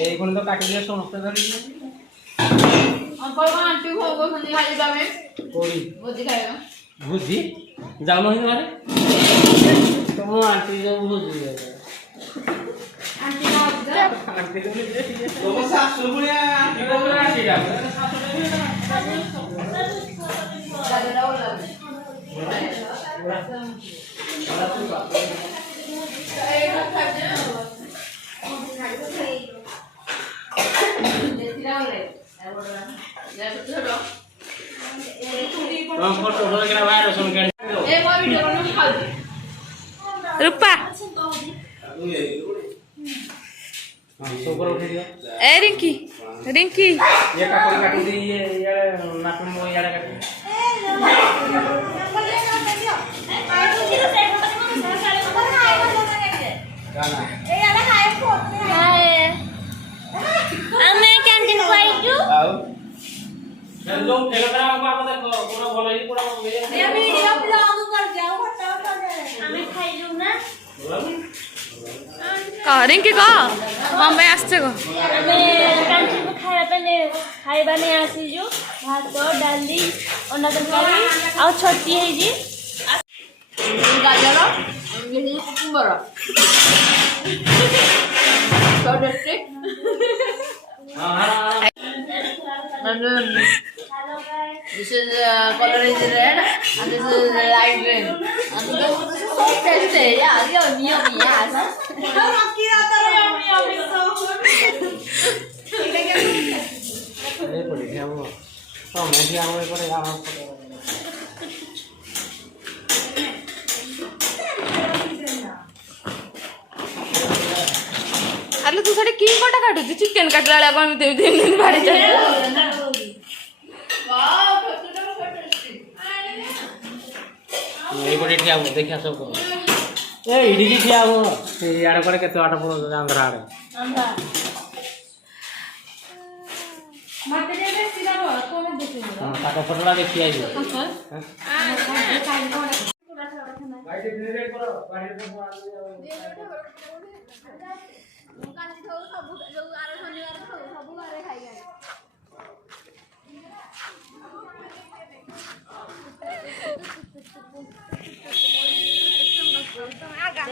এইগুলো তো কাটি দিয়ে সমস্ত ধরি ভুজি যাও না ঘরে তোমার আন্টি যাও ভুজি रूपा ए रिंकी रिंकी ये काटी दी ये नाक में वो यार काटी हमें कैंटीन खाइजु हेलो टेलीग्राम को आप देखो पूरा बोला ही पूरा ये वीडियो ब्लॉग कर जाओ हटाओ हमें खाइजु ना का रिंकी का मम्मी आस्ते को हमें कैंटीन को खाइबा ने आसीजु भात डाली अंडा तरकारी आ छोटी है जी गाजर ये cucumber so district and this is color is red and this is light green and this is so tasty yeah yummy yes ये पड़ी है वो तो मैं भी आऊँ एक बार यहाँ अरे तू साडे की कोटा काटू तू चिकन काटला वाला कोण ते दिन भारी चढ वाव ये पड़ी क्या वो देखिए सब को ए इडी की क्या वो ये यार पर के तो आटा पड़ो अंदर आ रहे अंदा मते दे सीधा रो तो मैं देखी हां काटा पटला देखिए आई हां गाड़ी जनरेट करो गाड़ी आगा